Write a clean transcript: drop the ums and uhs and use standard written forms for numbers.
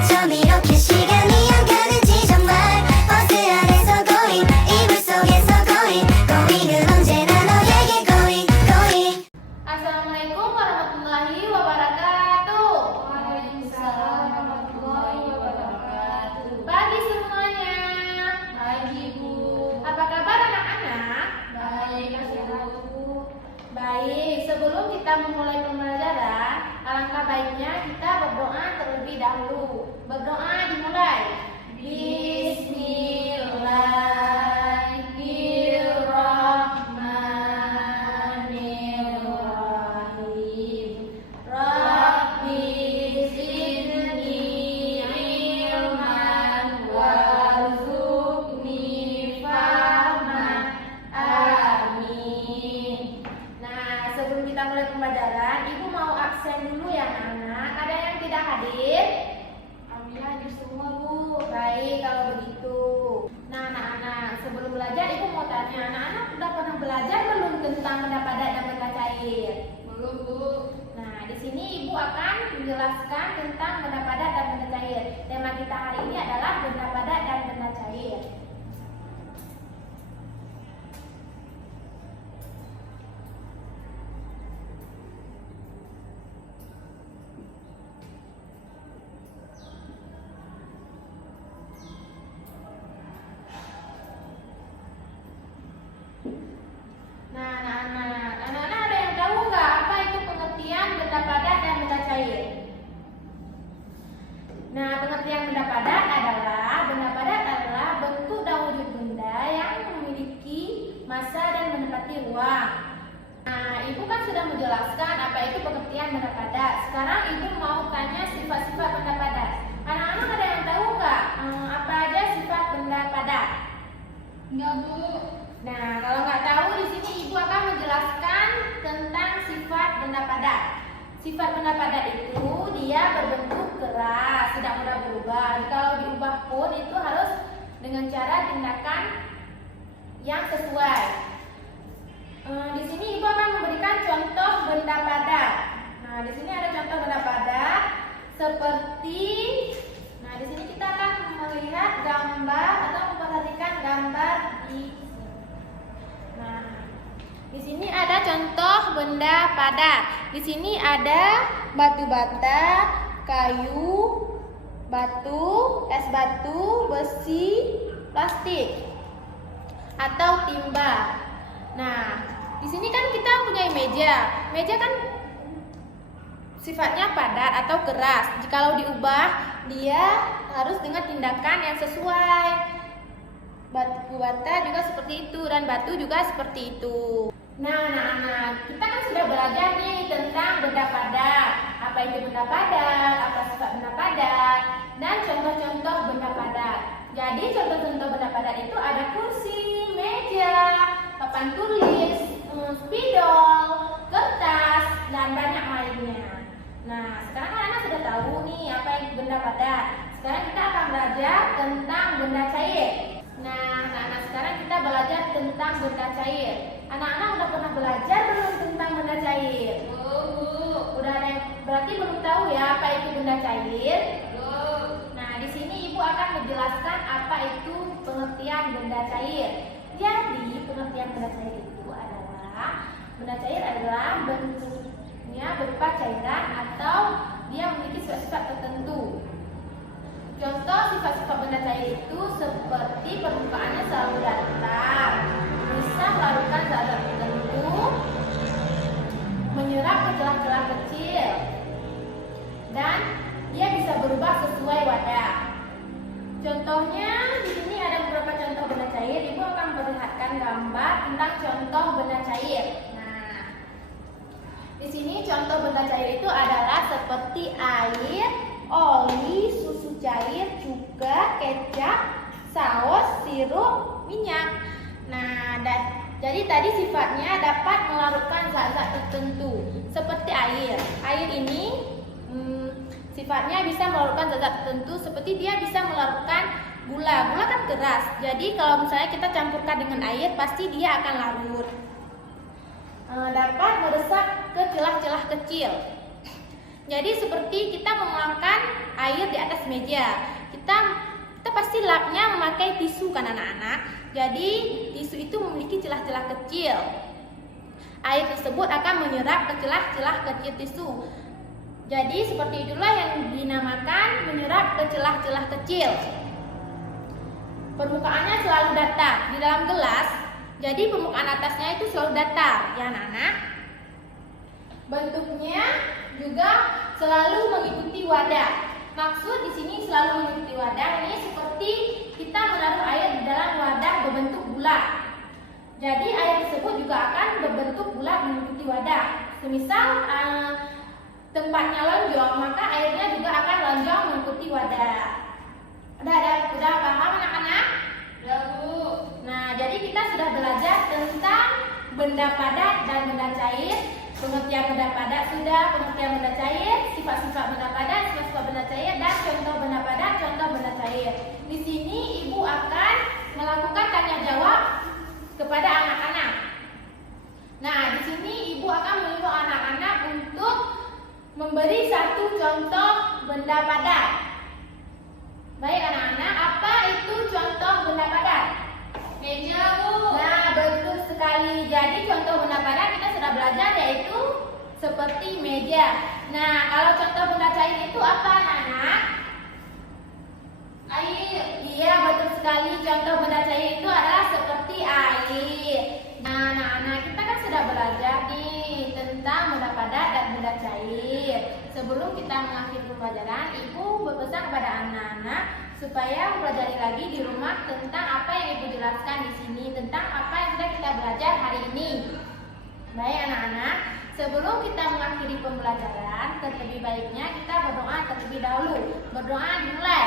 어쩜 이렇게 시간이 안 가는지 정말 버스 안에서 고잉 이불 속에서 고잉은 언제나 너에게 고잉 Assalamualaikum warahmatullahi wabarakatuh. Waalaikumsalam warahmatullahi wabarakatuh. Pagi semuanya. Pagi Bu. Apa kabar anak-anak? Baik Bu. Baik, sebelum kita memulai pembelajaran, alangkah baiknya kita berdoa terlebih dahulu. Berdoa dimulai. Bismillahirrahmanirrahim. Rabbi zidni ilman warzuqni fahman. Amin. Nah, sebelum kita mulai pembelajaran, Ibu mau absen dulu ya anak-anak. Ada yang tidak hadir? Alhamdulillah hadir semua Bu. Baik, kalau begitu. Nah, anak-anak, sebelum belajar Ibu mau tanya, anak-anak udah pernah belajar belum tentang benda padat dan benda cair? Belum Bu. Nah, di sini Ibu akan menjelaskan tentang benda padat dan benda cair. Tema kita hari ini adalah benda padat dan benda cair. Nah, anak-anak ada yang tahu nggak apa itu pengertian benda padat dan benda cair? Nah, pengertian benda padat adalah bentuk dan wujud benda yang memiliki massa dan menempati ruang. Nah, Ibu kan sudah menjelaskan apa itu pengertian benda padat. Sekarang Ibu mau tanya sifat-sifat benda padat. Anak-anak ada yang tahu nggak apa aja sifat benda padat? Enggak Bu. Nah, kalau nggak tahu di sini Ibu akan menjelaskan tentang sifat benda padat. Sifat benda padat itu dia berbentuk keras, tidak mudah berubah. Kalau diubah pun itu harus dengan cara tindakan yang sesuai. Di sini Ibu akan memberikan contoh benda padat. Nah, di sini ada contoh benda padat seperti, nah di sini kita akan melihat gambar atau memperhatikan gambar di. Nah, di sini ada contoh benda padat. Di sini ada batu bata, kayu, batu, es batu, besi, plastik, atau timba. Nah, di sini kan kita punya meja. Meja kan sifatnya padat atau keras. Jikalau diubah, dia harus dengan tindakan yang sesuai. Batu bata juga seperti itu dan batu juga seperti itu. Nah, anak-anak, kita kan sudah belajar nih tentang benda padat. Apa itu benda padat, apa sifat benda padat, dan contoh-contoh benda padat. Jadi contoh-contoh benda padat itu ada kursi, meja, papan tulis, spidol, kertas, dan banyak lainnya. Nah, sekarang kan anak sudah tahu nih apa itu benda padat. Sekarang kita akan belajar tentang benda cair. Nah, anak-anak, sekarang kita belajar tentang benda cair. Anak-anak udah pernah belajar belum tentang benda cair? Bu. Udah ada yang berarti belum tahu ya apa itu benda cair? Belum. Nah, di sini Ibu akan menjelaskan apa itu pengertian benda cair. Jadi, pengertian benda cair itu adalah benda cair adalah bentuknya berupa cairan atau dia memiliki sifat-sifat tertentu. Contoh sifat-sifat benda cair itu seperti permukaannya selalu datar, bisa melakukan zat-zat tertentu, menyerap ke celah-celah kecil, dan dia bisa berubah sesuai wadah. Contohnya di sini ada beberapa contoh benda cair. Ibu akan memperlihatkan gambar tentang contoh benda cair. Nah, di sini contoh benda cair itu adalah seperti air, oli, susu cair, cuka, kecap, saus, sirup, minyak. Nah, jadi tadi sifatnya dapat melarutkan zat-zat tertentu seperti air. Air ini sifatnya bisa melarutkan zat-zat tertentu seperti dia bisa melarutkan gula. Gula kan keras. Jadi kalau misalnya kita campurkan dengan air pasti dia akan larut. Dapat meresap ke celah-celah kecil. Jadi seperti kita menuangkan air di atas meja, kita pasti lapnya memakai tisu kan anak-anak. Jadi tisu itu memiliki celah-celah kecil. Air tersebut akan menyerap ke celah-celah kecil tisu. Jadi seperti itulah yang dinamakan menyerap ke celah-celah kecil. Permukaannya selalu datar di dalam gelas. Jadi permukaan atasnya itu selalu datar, ya anak-anak. Bentuknya juga selalu mengikuti wadah. Maksud di sini selalu mengikuti wadah ini seperti kita menaruh air di dalam wadah berbentuk bulat. Jadi air tersebut juga akan berbentuk bulat mengikuti wadah. Semisal tempatnya lonjong, maka airnya juga akan lonjong mengikuti wadah. Udah paham anak-anak? Udah, Bu. Nah, jadi kita sudah belajar tentang benda padat dan benda cair. Pengertian benda padat sudah, pengertian benda cair, sifat-sifat benda padat, sifat-sifat benda cair, dan contoh benda padat, contoh benda cair. Di sini ibu akan melakukan tanya jawab kepada anak-anak. Nah, di sini ibu akan menyuruh anak-anak untuk memberi satu contoh benda padat. Baik anak-anak, apa itu contoh benda padat? Meja, Bu. Nah, betul sekali. Jadi contoh benda padat kita sudah belajar yaitu seperti meja. Nah, kalau contoh benda cair itu apa anak-anak? Air. Iya, betul sekali. Contoh benda cair itu adalah seperti air. Nah, anak-anak kita kan sudah belajar nih tentang benda padat dan benda cair. Sebelum kita mengakhiri pembelajaran, ibu berpesan kepada anak-anak supaya mempelajari lagi di rumah tentang apa yang ibu jelaskan di sini, tentang apa yang sudah kita belajar hari ini. Baik anak-anak, sebelum kita mengakhiri pembelajaran, terlebih baiknya kita berdoa terlebih dahulu. Berdoa dimulai.